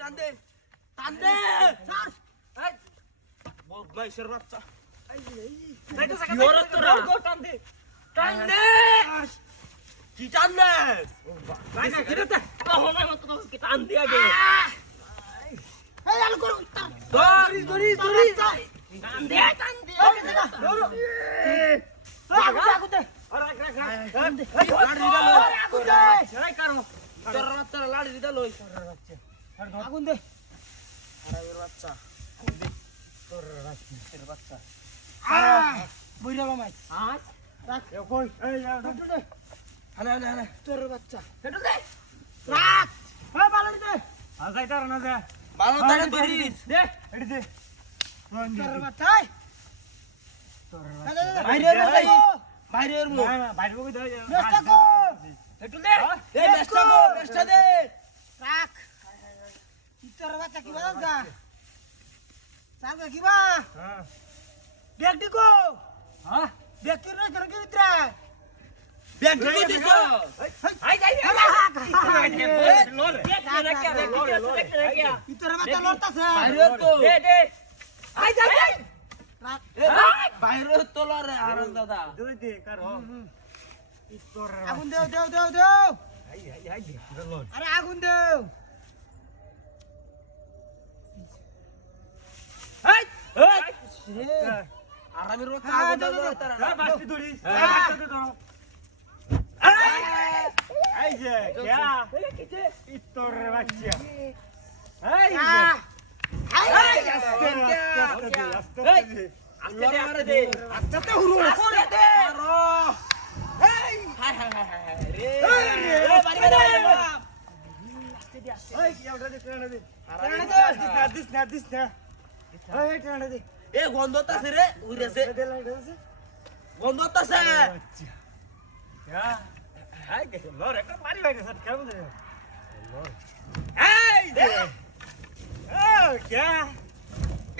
টান দে টান দে স্যার এই বদমাইশের বাচ্চা এই এইটা সাকা গো টান দে কি টান দে লাগা গিরতে হবে মত তো কি টান দে আগে এই আলো করো দড়ি টান দে ধরো আগুতে লাড়ি দিদা লই আগুন দে আরে বাচ্চা তোর বাচ্চা বইরা মাই আজ রাখ এ কই এই ফেটু দে আলে তোর বাচ্চা ফেটু দে রাখ এ বালু দে আ যাইতার না দে বালু দে দিস দে এডি দে তোর বাচ্চা তোর বাইরে মু বাইরে কই দে নেস্টা কো ফেটু দে এ নেস্টা দে রাখ তোর বাচ্চা কি বাজ গা সাগা কি বা হ্যাঁ ব্যাগ দিকো হ্যাঁ ব্যাগ কি রে কেন কি ভিতরে ব্যাগ দিকো দিছো আই যাই লোর ব্যাগ না কে কি তোর বাচ্চা লড়তাছে বাইরে তো দে আই যাই রাখ বাইরে তো লড়ে আরন দাদা দুই দে কর হ তোর আগুন দেও আই দে লড় আরে আগুন দেও এই আরামি রোজ আগুন দাও তারা বাস্তি ধরি বাস্তি ধরো এই যে क्या ইতর বাচ্চা এই আস্তে দে আস্তে হুরু করে দে এই হায় রে বাড়ি আস্তে দে এই কি ওটা দে দিস না এই টানা দে এ গন্ধতাছে রে উড়েছে গন্ধতাছে আচ্ছা হাই দেখো লর একটা মারি বাইরে সব কেমন দে লর এই দে ও क्या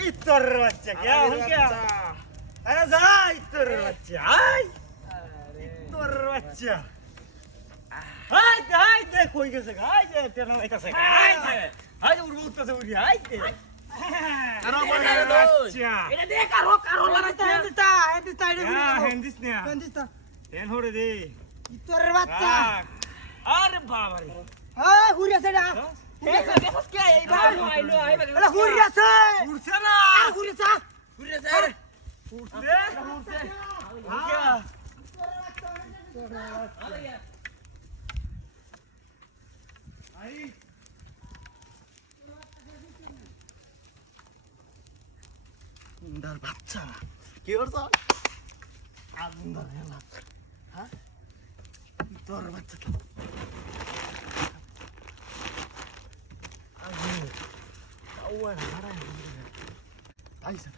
इतर बच्चा क्या हो क्या अरे जा इतर बच्चा आई इतर बच्चा हाय दे कोई कैसे हाय दे तेरा नहीं कैसे हाय उड़ से उड़ी हाय दे अरे बच्चा এটা দে কারো লাগাইতে হেন্দিস্তা হেন্দিস্তা তেন হরে দে ইতর বাচ্চা আরে বাবা রে হ্যাঁ হুরিয়াছে না দেখছ কি এই ভাই আইলো আরে হুরিয়াছে উড়ছে না হুরিয়াছে রে উড়ছে হ্যাঁ আই ইন্দার বাচ্চা কি করছ আগুন ধরে না হ্যাঁ তোর বাচ্চা আগুন আওয়ার হারা আইসা